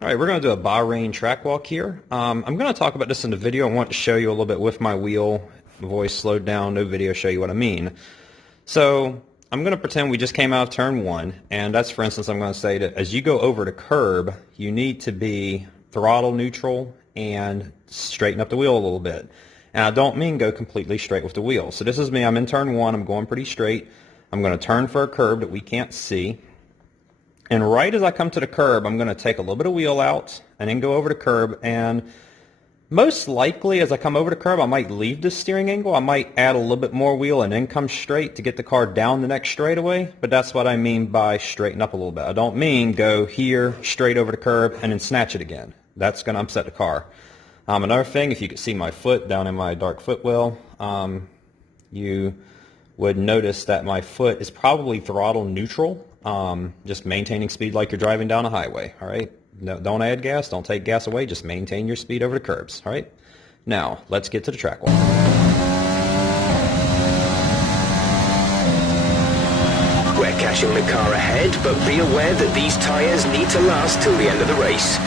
All right, we're going to do a Bahrain track walk here. I'm going to talk about this in the video. I want to show you a little bit with my wheel, voice slowed down, no video, show you what I mean. So I'm going to pretend we just came out of turn one, and that's, for instance, I'm going to say that as you go over the curb, you need to be throttle neutral and straighten up the wheel a little bit. And I don't mean go completely straight with the wheel. So this is me. I'm in turn one. I'm going pretty straight. I'm going to turn for a curb that we can't see. And right as I come to the curb, I'm going to take a little bit of wheel out and then go over the curb. And most likely, as I come over the curb, I might leave the steering angle. I might add a little bit more wheel and then come straight to get the car down the next straightaway. But that's what I mean by straighten up a little bit. I don't mean go here, straight over the curb, and then snatch it again. That's going to upset the car. Another thing, if you could see my foot down in my dark footwell, you would notice that my foot is probably throttle neutral. Just maintaining speed like you're driving down a highway, all right? No, don't add gas, don't take gas away, just maintain your speed over the curbs, all right? Now, let's get to the track walk. We're catching the car ahead, but be aware that these tyres need to last till the end of the race.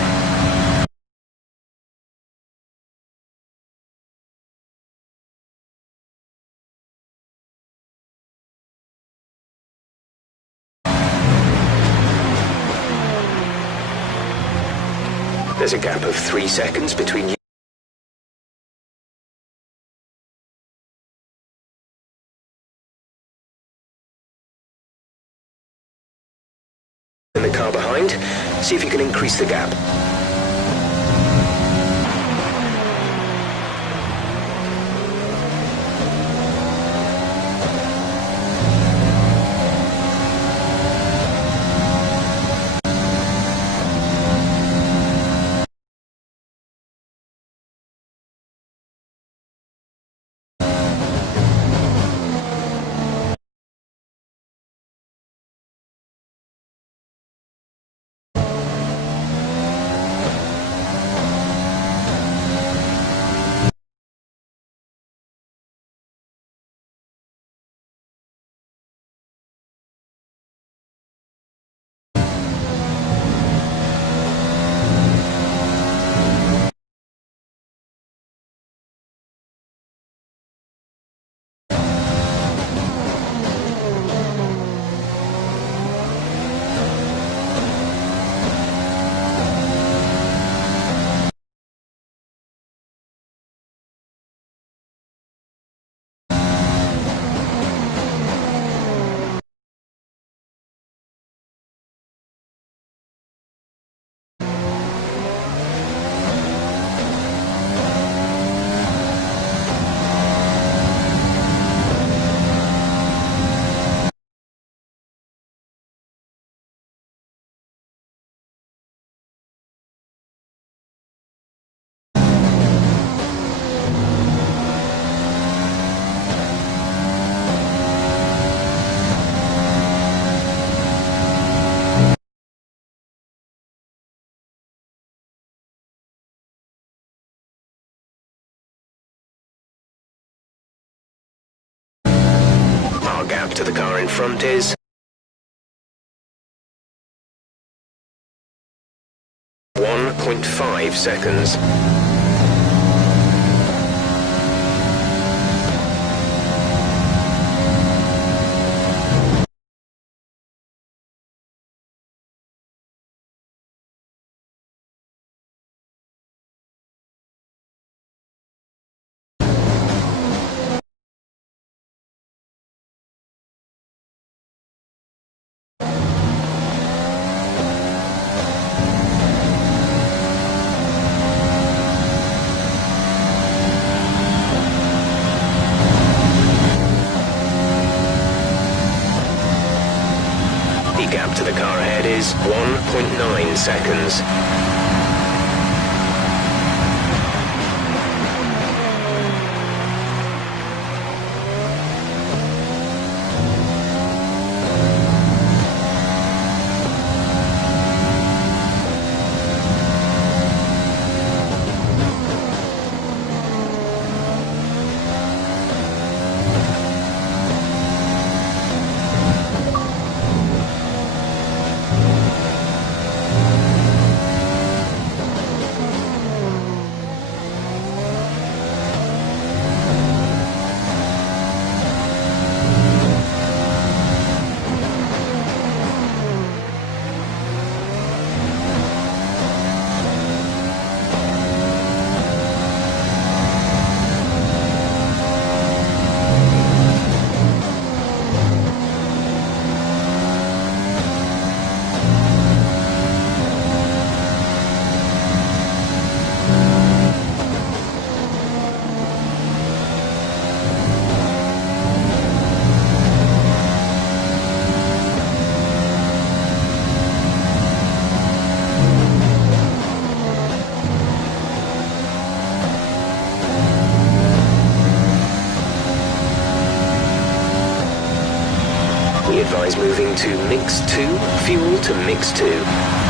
There's a gap of 3 seconds between you and the car behind. See if you can increase the gap. Our gap to the car in front is 1.5 seconds. The gap to the car ahead is 1.9 seconds. tyres moving to mix 2, fuel to mix 2.